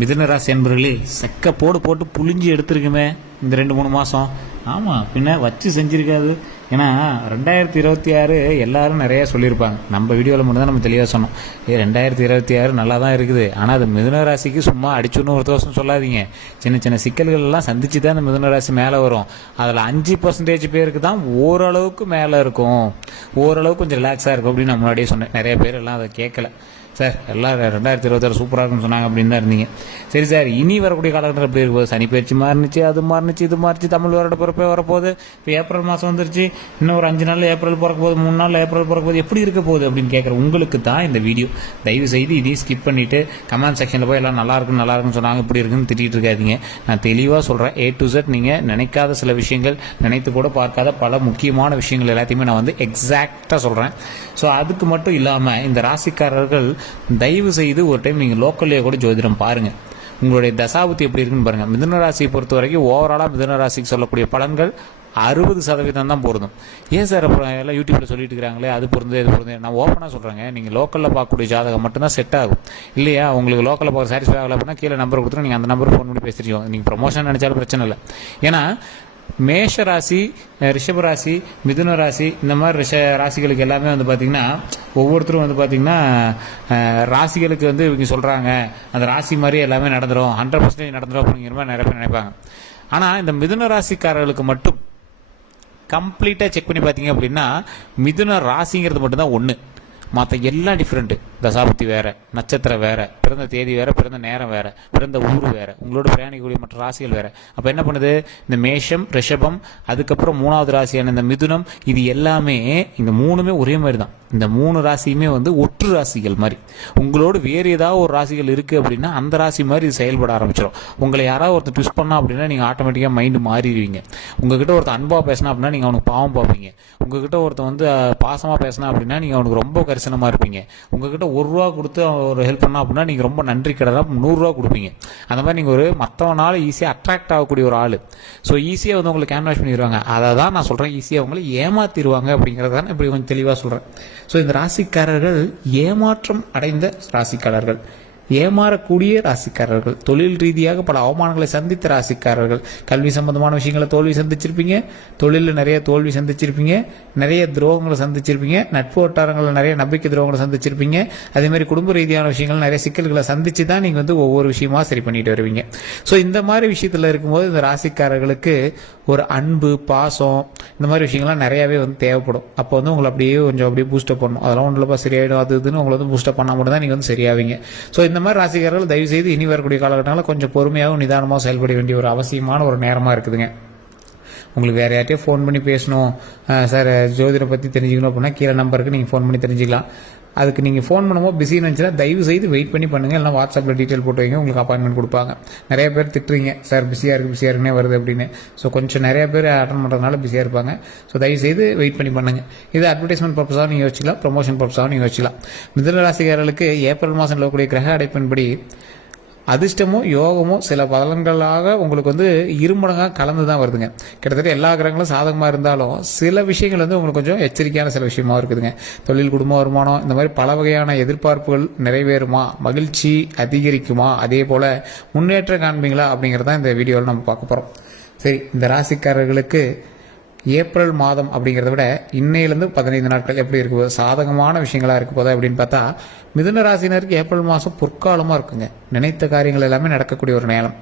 மிதுன ராசி என்பவர்களே, செக்க போட்டு புளிஞ்சு எடுத்துருக்குமே இந்த 2-3 மாதம். ஆமாம், பின்ன வச்சு செஞ்சுருக்காது. ஏன்னா 2026 எல்லாரும் நிறையா சொல்லியிருப்பாங்க. நம்ம வீடியோவில் மட்டும் தான் நம்ம தெளிவாக சொன்னோம். 2026 நல்லா தான் இருக்குது. ஆனால் அது மிதுன ராசிக்கு சும்மா அடிச்சுன்னு ஒரு தோசம் சொல்லாதீங்க. சின்ன சின்ன சிக்கல்கள் எல்லாம் சந்திச்சு தான் இந்த மிதுன ராசி மேலே வரும். அதில் 5% பேருக்கு தான் ஓரளவுக்கு மேலே இருக்கும், ஓரளவுக்கு கொஞ்சம் ரிலாக்ஸாக இருக்கும் அப்படின்னு நான் முன்னாடியே சொன்னேன். நிறைய பேர் எல்லாம் அதை கேட்கல. சார் எல்லாம் 2026 சூப்பராக இருக்குன்னு சொன்னாங்க அப்படின்னு தான் இருந்தீங்க. சரி சார், இனி வரக்கூடிய காலகட்டத்தில் எப்படி இருக்கும்? சனி பயிற்சி மாறினுச்சு, அது மாறினுச்சு, இது மாறிச்சு, தமிழ் வருட பிறப்பே வரப்போகுது. இப்போ ஏப்ரல் மாதம் வந்துருச்சு, இன்னும் ஒரு 5 நாள் ஏப்ரல் பிறக்க போகுது, 3 நாள் ஏப்ரல் பிறக்க போகுது. எப்படி இருக்க போகுது அப்படின்னு கேட்குற உங்களுக்கு தான் இந்த வீடியோ. தயவு செய்து இதையும் ஸ்கிப் பண்ணிவிட்டு கமெண்ட் செக்ஷனில் போய் எல்லாம் நல்லா இருக்குன்னு சொன்னாங்க, இப்படி இருக்குன்னு திட்டிகிட்டு இருக்காதிங்க. நான் தெளிவாக சொல்கிறேன், A to Z நீங்கள் நினைக்காத சில விஷயங்கள், நினைத்து கூட பார்க்காத பல முக்கியமான விஷயங்கள் எல்லாத்தையுமே நான் வந்து எக்ஸாக்டாக சொல்கிறேன். ஸோ அதுக்கு மட்டும் இல்லாமல் இந்த ராசிக்காரர்கள் தயவு செய்து ஒரு டைம் நீங்கள் லோக்கல்லையே கூட ஜோதிடம் பாருங்கள். உங்களுடைய தசாபுத்தி எப்படி இருக்குன்னு பாருங்கள். மிதுன ராசியை பொறுத்த வரைக்கும் ஓவராலாக மிதுன ராசிக்கு சொல்லக்கூடிய பலன்கள் 60% தான் பொருந்தும். ஏன் சார் அப்புறம் எல்லாம் யூடியூப்பில் சொல்லிட்டு இருக்கிறாங்களே அது பொருந்தே இது பொருந்தே? நான் ஓப்பனாக சொல்கிறேங்க, நீங்கள் லோக்கலில் பார்க்கக்கூடிய ஜாதகம் மட்டும்தான் செட் ஆகும். இல்லையா, உங்களுக்கு லோக்கலில் பார்க்க சாட்டிஸ்ஃபை ஆகலை அப்படின்னா கீழே நம்பர் கொடுத்துட்டு நீங்கள் அந்த நம்பருக்கு ஃபோன் பண்ணி பேசிடுவீங்க. நீங்கள் ப்ரொமோஷன் நினச்சாலும் பிரச்சனை இல்லை. ஏன்னா மேஷ ராசி, ரிஷப ராசி, மிதுன ராசி, இந்த மாதிரி ராசிகளுக்கு எல்லாமே வந்து பார்த்திங்கன்னா ஒவ்வொருத்தரும் வந்து பார்த்திங்கன்னா ராசிகளுக்கு வந்து இவங்க சொல்கிறாங்க அந்த ராசி மாதிரி எல்லாமே நடந்துடும், 100% நடந்துடும் அப்படிங்கிற மாதிரி நிறைய பேர் நினைப்பாங்க. ஆனால் இந்த மிதுன ராசிக்காரர்களுக்கு மட்டும் கம்ப்ளீட்டாக செக் பண்ணி பார்த்தீங்க அப்படின்னா மிதுன ராசிங்கிறது மட்டும்தான் ஒன்று. மற்ற எல்லாம் டிஃப்ரெண்ட்டு. தசாபுத்தி வேறு, நட்சத்திரம் வேறு, பிறந்த தேதி வேறு, பிறந்த நேரம் வேறு, பிறந்த ஊர் வேறு, உங்களோட பிரயாணிக்கூடிய மற்ற ராசிகள் வேறு. அப்போ என்ன பண்ணுது, இந்த மேஷம், ரிஷபம், அதுக்கப்புறம் 3வது ராசியான இந்த மிதுனம், இது எல்லாமே இந்த 3மே ஒரே மாதிரி தான். இந்த 3 ராசியுமே வந்து ஒற்று ராசிகள் மாதிரி. உங்களோட வேறு ஏதாவது ஒரு ராசிகள் இருக்குது அப்படின்னா அந்த ராசி மாதிரி இது செயல்பட ஆரம்பிச்சிடும். உங்களை யாராவது ஒருத்தர் ட்விஸ்ட் பண்ணா அப்படின்னா நீங்கள் ஆட்டோமேட்டிக்காக மைண்டு மாறிடுவீங்க. உங்ககிட்ட ஒருத்தர் அன்பாக பேசினா அப்படின்னா நீங்கள் அவனுக்கு பாவம் பார்ப்பீங்க. உங்ககிட்ட ஒருத்தர் வந்து பாசமாக பேசினா அப்படின்னா நீங்கள் அவனுக்கு ரொம்ப கரிசனமாக இருப்பீங்க. உங்ககிட்ட 1 ரூபா கொடுத்து ஒரு ஹெல்ப் பண்ணா அப்படின்னா நீங்கள் ரொம்ப நன்றி கடனாக 100 ரூபா கொடுப்பீங்க. அந்த மாதிரி நீங்கள் ஒரு மற்றவனால ஈஸியாக அட்ராக்ட் ஆகக்கூடிய ஒரு ஆள். ஸோ ஈஸியாக வந்து உங்களுக்கு கேன்வாஷ் பண்ணிடுவாங்க. அதை தான் நான் சொல்கிறேன், ஈஸியாக உங்களை ஏமாற்றிடுவாங்க அப்படிங்கிறத இப்படி கொஞ்சம் தெளிவாக சொல்கிறேன். ஸோ இந்த ராசிக்காரர்கள் ஏமாற்றம் அடைந்த ராசிக்காரர்கள், ஏமாறக்கூடிய ராசிக்காரர்கள், தொழில் ரீதியாக பல அவமானங்களை சந்தித்த ராசிக்காரர்கள், கல்வி சம்பந்தமான விஷயங்களை தோல்வி சந்திச்சிருப்பீங்க, தொழிலில் நிறைய தோல்வி சந்திச்சிருப்பீங்க, நிறைய துரோகங்களை சந்திச்சிருப்பீங்க, நட்பு வட்டாரங்களில் நிறைய நம்பிக்கை துரோகங்களை சந்திச்சிருப்பீங்க. அதேமாதிரி குடும்ப ரீதியான விஷயங்கள் நிறைய சிக்கல்களை சந்திச்சு தான் நீங்கள் வந்து ஒவ்வொரு விஷயமா சரி பண்ணிட்டு வருவீங்க. ஸோ இந்த மாதிரி விஷயத்தில் இருக்கும்போது இந்த ராசிக்காரர்களுக்கு ஒரு அன்பு, பாசம், இந்த மாதிரி விஷயங்கள்லாம் நிறையாவே வந்து தேவைப்படும். அப்போ வந்து உங்களை அப்படியே கொஞ்சம் அப்படியே பூஸ்டப் பண்ணணும். அதெல்லாம் ஒன்றும் சரியாயிடும், அது இதுன்னு உங்களை வந்து பூஸ்டப் பண்ணால் மட்டும் தான் நீங்கள் வந்து சரியாவீங்க. ஸோ இந்த மாதிரி ராசிக்காரர்கள் தயவு செய்து இனி வரக்கூடிய காலகட்டங்களில் கொஞ்சம் பொறுமையாகவும் நிதானமாக செயல்பட வேண்டிய ஒரு அவசியமான ஒரு நேரமாக இருக்குதுங்க. உங்களுக்கு வேறு யார்ட்டையும் ஃபோன் பண்ணி பேசணும், சார் ஜோதிடரை பற்றி தெரிஞ்சுக்கணும் அப்படின்னா கீழே நம்பருக்கு நீங்கள் ஃபோன் பண்ணி தெரிஞ்சுக்கலாம். அதுக்கு நீங்கள் ஃபோன் பண்ணும்போது பிஸின்னு இருந்துச்சுன்னா தயவு செய்து வெயிட் பண்ணி பண்ணுங்கள். இல்லைனா வாட்ஸ்அப்பில் டீட்டெயில் போட்டு வைங்க, உங்களுக்கு அப்பாயின்மெண்ட் கொடுப்பாங்க. நிறைய பேர் திட்டுறீங்க, சார் பிஸியாக இருக்குன்னே வருது அப்படின்னு. ஸோ கொஞ்சம் நிறைய பேர் அட்டன் பண்ணுறதுனால பிஸியாக இருப்பாங்க. ஸோ தயவு செய்து வெயிட் பண்ணி பண்ணுங்கள். இது அட்வர்டைஸ்மெண்ட் பர்பஸாக நீங்கள் யோசிக்கலாம், ப்ரொமோஷன் பர்பஸாக நீங்கள் யோசிக்கலாம். மிதுன ராசிக்காரர்களுக்கு ஏப்ரல் மாதம் நிலவக்கூடிய கிரக அடைப்பின்படி அதிர்ஷ்டமோ யோகமோ சில பலன்களாக உங்களுக்கு வந்து இருமடங்காக கலந்து தான் வருதுங்க. கிட்டத்தட்ட எல்லா கிரகங்களும் சாதகமாக இருந்தாலும் சில விஷயங்கள் வந்து உங்களுக்கு கொஞ்சம் எச்சரிக்கையான சில விஷயமா இருக்குதுங்க. தொழில், குடும்ப வருமானம், இந்த மாதிரி பல வகையான எதிர்பார்ப்புகள் நிறைவேறுமா, மகிழ்ச்சி அதிகரிக்குமா, அதே போல் முன்னேற்றம் காண்பீங்களா அப்படிங்கிறதான் இந்த வீடியோவில் நம்ம பார்க்க போகிறோம். சரி, இந்த ராசிக்காரர்களுக்கு ஏப்ரல் மாதம் அப்படிங்கிறத விட இன்னையிலேருந்து 15 நாட்கள் எப்படி இருக்கு போது, சாதகமான விஷயங்களா இருக்க போதா அப்படின்னு பார்த்தா மிதுன ராசினருக்கு ஏப்ரல் மாதம் பொற்காலமாக இருக்குங்க. நினைத்த காரியங்கள் எல்லாமே நடக்கக்கூடிய ஒரு நேரம்.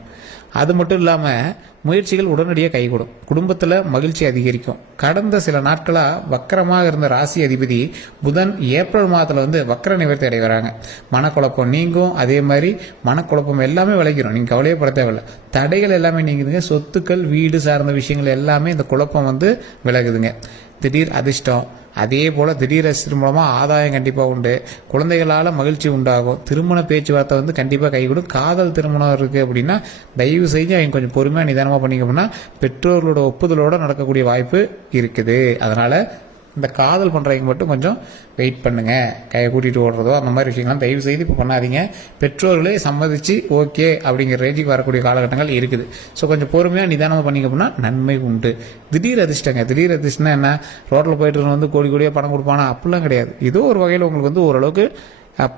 அது மட்டும் இல்லாமல் முயற்சிகள் உடனடியாக கைகூடும். குடும்பத்தில் மகிழ்ச்சி அதிகரிக்கும். கடந்த சில நாட்களாக வக்கரமாக இருந்த ராசி அதிபதி புதன் ஏப்ரல் மாதத்தில் வந்து வக்கர நிவர்த்தி அடைகிறாங்க. மனக்குழப்பம் நீங்கும். அதே மாதிரி மனக்குழப்பம் எல்லாமே விளைக்கிறோம், நீங்கள் கவலையே பட தேவையில்லை. தடைகள் எல்லாமே நீங்குதுங்க. சொத்துக்கள், வீடு சார்ந்த விஷயங்கள் எல்லாமே இந்த குழப்பம் வந்து விலகுதுங்க. திடீர் அதிர்ஷ்டம், அதே போல் திடீர் அதிர்ஷ்டம் மூலமாக ஆதாயம் கண்டிப்பாக உண்டு. குழந்தைகளால் மகிழ்ச்சி உண்டாகும். திருமண பேச்சுவார்த்தை வந்து கண்டிப்பாக கைகூடும். காதல் திருமணம் இருக்குது அப்படின்னா தயவு செஞ்சு அவங்க கொஞ்சம் பொறுமையாக நிதானமாக பண்ணிக்க அப்படின்னா பெற்றோர்களோட ஒப்புதலோடு நடக்கக்கூடிய வாய்ப்பு இருக்குது. அதனால் இந்த காதல் பண்ணுறவங்க மட்டும் கொஞ்சம் வெயிட் பண்ணுங்கள். கையை கூட்டிகிட்டு ஓடுறதோ அந்த மாதிரி விஷயங்கள்லாம் தயவு செய்து இப்போ பண்ணாதீங்க. பெற்றோர்களே சம்மதிச்சு ஓகே அப்படிங்கிற ரேஞ்சுக்கு வரக்கூடிய காலகட்டங்கள் இருக்குது. ஸோ கொஞ்சம் பொறுமையாக நிதானமாக பண்ணிங்க அப்படின்னா நன்மை உண்டு. திடீர் அதிர்ஷ்டங்க. திடீர் அதிர்ஷ்டம்னா என்ன, ரோட்டில் போயிட்டு வந்து கோடி கோடியாக பணம் கொடுப்பானா அப்படிலாம் கிடையாது. ஏதோ ஒரு வகையில் உங்களுக்கு வந்து ஓரளவுக்கு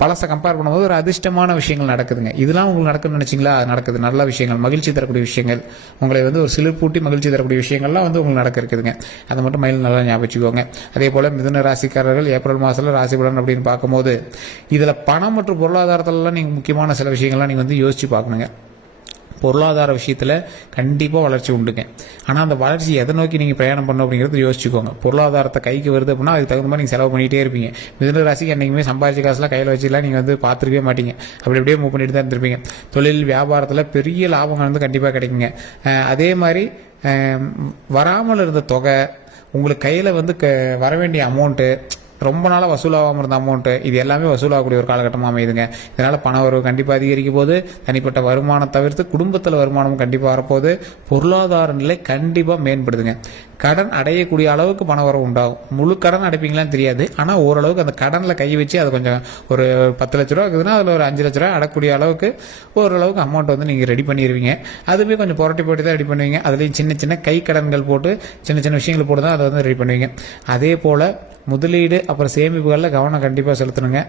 பழசை கம்பேர் பண்ணும்போது ஒரு அதிர்ஷ்டமான விஷயங்கள் நடக்குதுங்க. இதெல்லாம் உங்களுக்கு நடக்குன்னு நினைச்சிங்களா? நடக்குது. நல்ல விஷயங்கள், மகிழ்ச்சி தரக்கூடிய விஷயங்கள், உங்களை வந்து ஒரு சிலிர்ப்பூட்டி மகிழ்ச்சி தரக்கூடிய விஷயங்கள்லாம் வந்து உங்களுக்கு நடக்க இருக்குதுங்க. அதை மட்டும் மைண்டில் நல்லா ஞாபகம் வச்சுக்கோங்க. அதே போல் மிதுன ராசிக்காரர்கள் ஏப்ரல் மாதத்தில் ராசி பலன் அப்படின்னு பார்க்கும்போது இதில் பணம் மற்றும் பொருளாதாரத்திலலாம் நீங்கள் முக்கியமான சில விஷயங்கள்லாம் நீங்கள் வந்து யோசிச்சு பார்க்கணுங்க. பொருளாதார விஷயத்தில் கண்டிப்பாக வளர்ச்சி உண்டுங்க. ஆனால் அந்த வளர்ச்சி எதை நோக்கி நீங்கள் பிரயாணம் பண்ணணும் அப்படிங்கிறது யோசிச்சுக்கோங்க. பொருளாதாரத்தை கைக்கு வருது அப்படின்னா அதுக்கு தகுந்த மாதிரி நீங்கள் செலவு பண்ணிகிட்டே இருப்பீங்க. மிதுன ராசிக்கு என்றைக்குமே சம்பாதிச்ச காசுலாம் கையில் வச்சுலாம் நீங்கள் வந்து பார்த்துருக்கவே மாட்டீங்க. அப்படி அப்படியே மூவ் பண்ணிட்டு தான் இருந்திருப்பீங்க. தொழில் வியாபாரத்தில் பெரிய லாபங்கள் வந்து கண்டிப்பாக கிடைக்குங்க. அதே மாதிரி வராமல் இருந்த தொகை, உங்களுக்கு கையில் வந்து வர வேண்டிய அமௌண்ட்டு, ரொம்ப நாளாக வசூலாகாமல் இருந்த அமௌண்ட்டு, இது எல்லாமே வசூலாகக்கூடிய ஒரு காலகட்டமாக அமையுதுங்க. இதனால் பண வரவு கண்டிப்பாக அதிகரிக்கும் போது, தனிப்பட்ட வருமானம் தவிர்த்து குடும்பத்தில் வருமானமும் கண்டிப்பாக வரப்போகுது. பொருளாதார நிலை கண்டிப்பாக மேம்படுதுங்க. கடன் அடையக்கூடிய அளவுக்கு பண வரவு உண்டாகும். முழு கடன் அடைப்பீங்களான்னு தெரியாது, ஆனால் ஓரளவுக்கு அந்த கடனில் கை வச்சு அது கொஞ்சம் ஒரு 10 லட்ச ரூபா இருக்குதுன்னா அதில் ஒரு 5 லட்ச ரூபா அடக்கூடிய அளவுக்கு ஓரளவுக்கு அமௌண்ட் வந்து நீங்கள் ரெடி பண்ணிடுவீங்க. அதுவே கொஞ்சம் புரட்டி போட்டு தான் ரெடி பண்ணுவீங்க. அதுலேயும் சின்ன சின்ன கை கடன்கள் போட்டு சின்ன சின்ன விஷயங்கள் போட்டு தான் அதை வந்து ரெடி பண்ணுவீங்க. அதே போல் முதலீடு அப்புறம் சேமிப்புகளில் கவனம் கண்டிப்பாக செலுத்தணுங்க.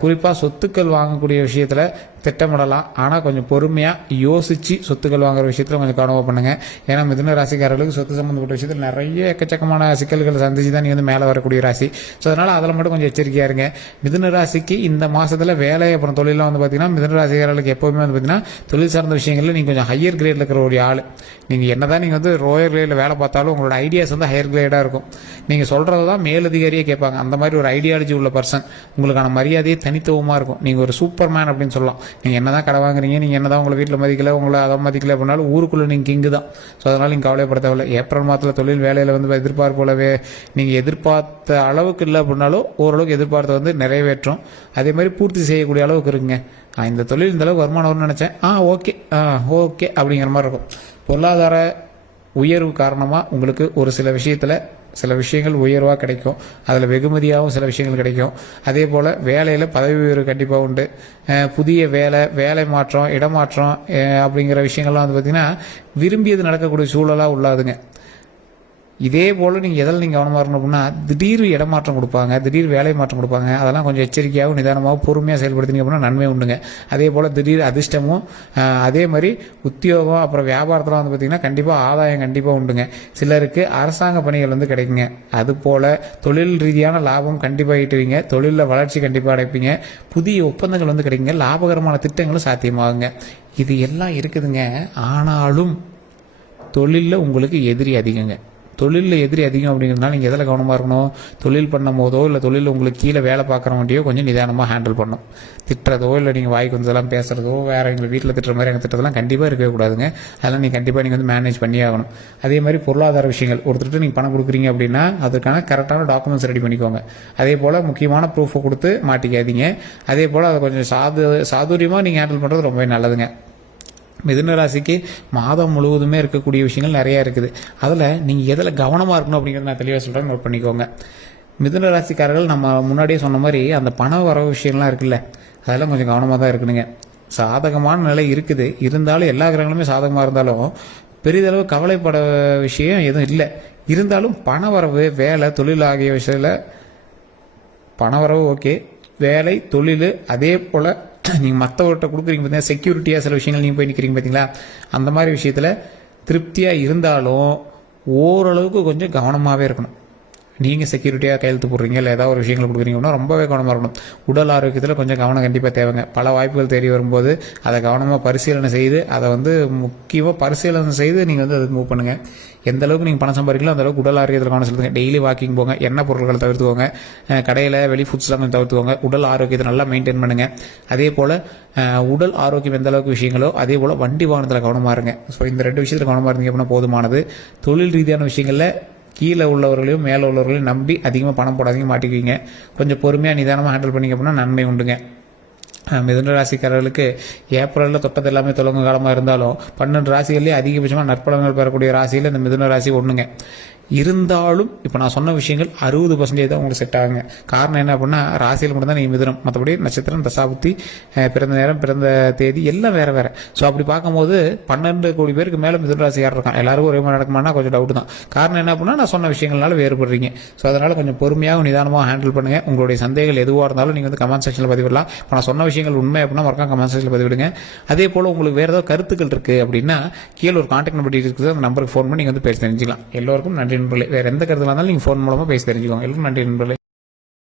குறிப்பாக சொத்துக்கள் வாங்கக்கூடிய விஷயத்தில் திட்டமிடலாம், ஆனால் கொஞ்சம் பொறுமையாக யோசித்து சொத்துக்கள் வாங்குற விஷயத்தில் கொஞ்சம் கவனமாக பண்ணுங்கள். ஏன்னா மிதுன ராசிக்காரர்களுக்கு சொத்து சம்மந்தப்பட்ட விஷயத்தில் நிறைய எக்கச்சக்கமான சிக்கல்களை சந்திச்சு தான் நீங்கள் வந்து மேலே வரக்கூடிய ராசி. ஸோ அதனால் அதில் மட்டும் கொஞ்சம் எச்சரிக்கையாக இருங்க. மிதுன ராசிக்கு இந்த மாதத்தில் வேலை அப்புறம் தொழிலாம் வந்து பார்த்தீங்கன்னா மிதுன ராசிக்காரர்களுக்கு எப்போவுமே வந்து பார்த்தீங்கன்னா தொழில் சார்ந்த விஷயங்களில் நீங்கள் கொஞ்சம் ஹையர் கிரேடில் இருக்கிற ஒரு ஆள். நீங்கள் என்ன தான் நீங்கள் வந்து லோயர் கிரேடில் வேலை பார்த்தாலும் உங்களோட ஐடியாஸ் வந்து ஹையர் கிரேடாக இருக்கும். நீங்கள் சொல்கிறது தான் மேலதிகாரியே கேட்பாங்க. அந்த மாதிரி ஒரு ஐடியாலஜி உள்ள பர்சன். உங்களுக்கான மரியாதையே தனித்துவமாக இருக்கும். நீங்கள் ஒரு சூப்பர் மேன் அப்படின்னு சொல்லலாம். நீங்கள் என்ன தான் கடை வாங்குறீங்க, நீங்கள் என்ன தான் உங்களை வீட்டில் மதிக்கல, உங்களை அதை மதிக்கல அப்படின்னாலும் ஊருக்குள்ளே நீங்கள் கிங்கு தான். ஸோ அதனால் நீங்கள் கவலைப்பட தேவையில்லை. ஏப்ரல் மாதத்தில் தொழில் வேலையில் வந்து எதிர்பார்ப்போலவே நீங்கள் எதிர்பார்த்த அளவுக்கு இல்லை அப்படின்னாலும் ஓரளவுக்கு எதிர்பார்த்த வந்து நிறைவேற்றும். அதே மாதிரி பூர்த்தி செய்யக்கூடிய அளவுக்கு இருக்குங்க. இந்த தொழில் இந்த அளவுக்கு வருமானம் வரும்னு நினச்சேன், ஓகே அப்படிங்கிற மாதிரி இருக்கும். பொருளாதார உயர்வு காரணமாக உங்களுக்கு ஒரு சில விஷயங்கள் உயர்வாக கிடைக்கும். அதில் வெகுமதியாகவும் சில விஷயங்கள் கிடைக்கும். அதே போல் வேலையில் பதவி உயர்வு கண்டிப்பாக உண்டு. புதிய வேலை மாற்றம், இடமாற்றம் அப்படிங்கிற விஷயங்கள்லாம் வந்து பார்த்திங்கன்னா விரும்பியது நடக்கக்கூடிய சூழலாக உள்ளாதுங்க. இதே போல் நீங்கள் எதில் நீங்கள் கவனமாக இருக்கணும் அப்படின்னா திடீர் இடமாற்றம் கொடுப்பாங்க, திடீர் வேலை மாற்றம் கொடுப்பாங்க. அதெல்லாம் கொஞ்சம் எச்சரிக்கையாகவும் நிதானமாகவும் பொறுமையாக செயல்படுத்திங்க அப்படின்னா நன்மை உண்டுங்க. அதே போல் திடீர் அதிர்ஷ்டமும் அதே மாதிரி உத்தியோகம் அப்புறம் வியாபாரத்தில் வந்து பார்த்திங்கன்னா கண்டிப்பாக ஆதாயம் கண்டிப்பாக உண்டுங்க. சிலருக்கு அரசாங்க பணிகள் வந்து கிடைக்குங்க. அதுபோல் தொழில் ரீதியான லாபம் கண்டிப்பாக ஈட்டுவீங்க. தொழிலில் வளர்ச்சி கண்டிப்பாக அடைப்பீங்க. புதிய ஒப்பந்தங்கள் வந்து கிடைக்குங்க. லாபகரமான திட்டங்களும் சாத்தியமாகுங்க. இது எல்லாம் இருக்குதுங்க. ஆனாலும் தொழிலில் உங்களுக்கு எதிரி அதிகங்க. தொழிலில் எதிரி அதிகம் அப்படிங்கிறதுனால நீங்கள் எதில் கவனமாக இருக்கணும்? தொழில் பண்ணும் போதோ இல்லை தொழிலில் உங்களுக்கு கீழே வேலை பார்க்குறவங்கள்டையோ கொஞ்சம் நிதானமாக ஹேண்டில் பண்ணணும். திட்டுறதோ இல்லை நீங்கள் வாய்க்கு வந்ததெல்லாம் பேசுகிறதோ வேறு எங்கள் வீட்டில் திட்டுற மாதிரி எங்கள் திட்டத்தெல்லாம் கண்டிப்பாக இருக்கவே கூடாதுங்க. அதெல்லாம் நீங்கள் கண்டிப்பாக நீங்கள் வந்து மேனேஜ் பண்ணி ஆகணும். அதே மாதிரி பொருளாதார விஷயங்கள் ஒருத்தருக்கு நீங்கள் பணம் கொடுக்குறீங்க அப்படின்னா அதுக்கான கரெக்டான டாக்குமெண்ட்ஸ் ரெடி பண்ணிக்கோங்க. அதே போல் முக்கியமான ப்ரூஃபை கொடுத்து மாட்டிக்காதீங்க. அதே போல் அதை கொஞ்சம் சாதுரியமாக நீங்கள் ஹேண்டில் பண்ணுறது ரொம்பவே நல்லதுங்க. மிதுன ராசிக்கு மாதம் முழுவதுமே இருக்கக்கூடிய விஷயங்கள் நிறையா இருக்குது. அதில் நீங்கள் எதில் கவனமாக இருக்கணும் அப்படிங்கிறத நான் தெளிவாக சொல்கிறேன், நோட் பண்ணிக்கோங்க. மிதுன ராசிக்காரர்கள் நம்ம முன்னாடியே சொன்ன மாதிரி அந்த பண வரவு விஷயம்லாம் இருக்குல்ல, அதெல்லாம் கொஞ்சம் கவனமாக தான் இருக்கணுங்க. சாதகமான நிலை இருக்குது, இருந்தாலும் எல்லா கிரகங்களுமே சாதகமாக இருந்தாலும் பெரிதளவு கவலைப்பட விஷயம் எதுவும் இல்லை. இருந்தாலும் பண வரவு, வேலை, தொழில் ஆகிய விஷயத்தில் பண வரவு ஓகே, வேலை, தொழில், அதே போல் நீங்கள் மற்றவர்கிட்ட கொடுக்குறீங்க பார்த்தீங்கன்னா செக்யூரிட்டியாக சில விஷயங்கள் நீங்கள் போய் நிற்கிறீங்க பார்த்தீங்களா, அந்த மாதிரி விஷயத்தில் திருப்தியாக இருந்தாலும் ஓரளவுக்கு கொஞ்சம் கவனமாகவே இருக்கணும். நீங்கள் செக்யூரிட்டியாக கையெழுத்து போடுறீங்க இல்லை ஏதாவது ஒரு விஷயங்கள் கொடுக்குறீங்கன்னா ரொம்பவே கவனமாக இருக்கணும். உடல் ஆரோக்கியத்தில் கொஞ்சம் கவனம் கண்டிப்பாக தேவைங்க. பல வாய்ப்புகள் தேடி வரும்போது அதை கவனமாக பரிசீலனை செய்து அதை வந்து முக்கியமாக பரிசீலனை செய்து நீங்கள் வந்து அதுக்கு மூவ் பண்ணுங்கள். எந்த அளவுக்கு நீங்கள் பணம் சம்பாதிக்கலாம் அந்த அளவுக்கு உடல் ஆரோக்கியத்தில் கவனம் செலுத்துங்க. டெய்லி வாக்கிங் போங்க, எண்ணெய் பொருட்களை தவிர்த்துக்கோங்க, கடையில் வெளி ஃபுட்ஸ்லாம் கொஞ்சம் தவிர்த்துக்கோங்க. உடல் ஆரோக்கியத்தை நல்லா மெயின்டைன் பண்ணுங்கள். அதே போல் உடல் ஆரோக்கியம் எந்த அளவுக்கு விஷயங்களோ அதே போல் வண்டி வாகனத்தில் கவனமாக இருங்க. ஸோ இந்த 2 விஷயத்தில் கவனமாக இருந்தீங்க அப்படின்னா போதுமானது. தொழில் ரீதியான விஷயங்களில் கீழே உள்ளவர்களையும் மேலே உள்ளவர்களையும் நம்பி அதிகமாக பணம் போடாதீங்க, மாட்டிக்குவீங்க. கொஞ்சம் பொறுமையாக நிதானமாக ஹேண்டில் பண்ணிங்க அப்படின்னா நன்மை உண்டுங்க. மிதுன ராசிக்காரர்களுக்கு ஏப்ரலில் தொட்டது எல்லாமே தொடங்க காலமாக இருந்தாலும் 12 ராசிகள்லேயே அதிகபட்சமாக நற்பலன்கள் பெறக்கூடிய ராசியில் இந்த மிதுன ராசி ஒன்றுங்க. இருந்தாலும் இப்போ நான் சொன்ன விஷயங்கள் 60% தான் உங்களுக்கு செட் ஆகுங்க. காரணம் என்ன அப்படின்னா ராசியில் மட்டும் தான் நீங்கள் மிதுனம், மற்றபடி நட்சத்திரம், தசாபுத்தி, பிறந்த நேரம், பிறந்த தேதி எல்லாம் வேற வேற. ஸோ அப்படி பார்க்கும்போது 12 கோடி பேருக்கு மேலே மிதுன ராசி யார் இருக்கான், எல்லாருக்கும் ஒரே மாதிரி நடக்குமானா கொஞ்சம் டவுட் தான். காரணம் என்ன அப்படின்னா நான் சொன்ன விஷயங்கள்னால வேறுபடுறீங்க. ஸோ அதனால் கொஞ்சம் பொறுமையாக நிதானமாக ஹேண்டில் பண்ணுங்க. உங்களுடைய சந்தேகங்கள் எதுவாக இருந்தாலும் நீங்கள் வந்து கமெண்ட் செக்ஷனில் பதிவிடலாம். இப்போ நான் சொன்ன விஷயங்கள் உண்மை அப்படின்னா மறக்காம கமெண்ட் செக்ஷனில் பதிவிடுங்க. அதே போல் உங்களுக்கு வேறு ஏதாவது கருத்துக்கள் இருக்குது அப்படின்னா கீழே ஒரு கான்டாக்ட் நம்பர் இருக்குது, அந்த நம்பருக்கு ஃபோன் பண்ணி நீங்கள் வந்து பேசி தெரிஞ்சுக்கலாம். எல்லோருக்கும் நன்றி நண்பர்களே. வேறு எந்த கருத்துல இருந்தாலும் நீங்கள் ஃபோன் மூலமாக பேசி தெரிஞ்சுக்கோங்க. எல்லோரும் நன்றி நண்பர்களே.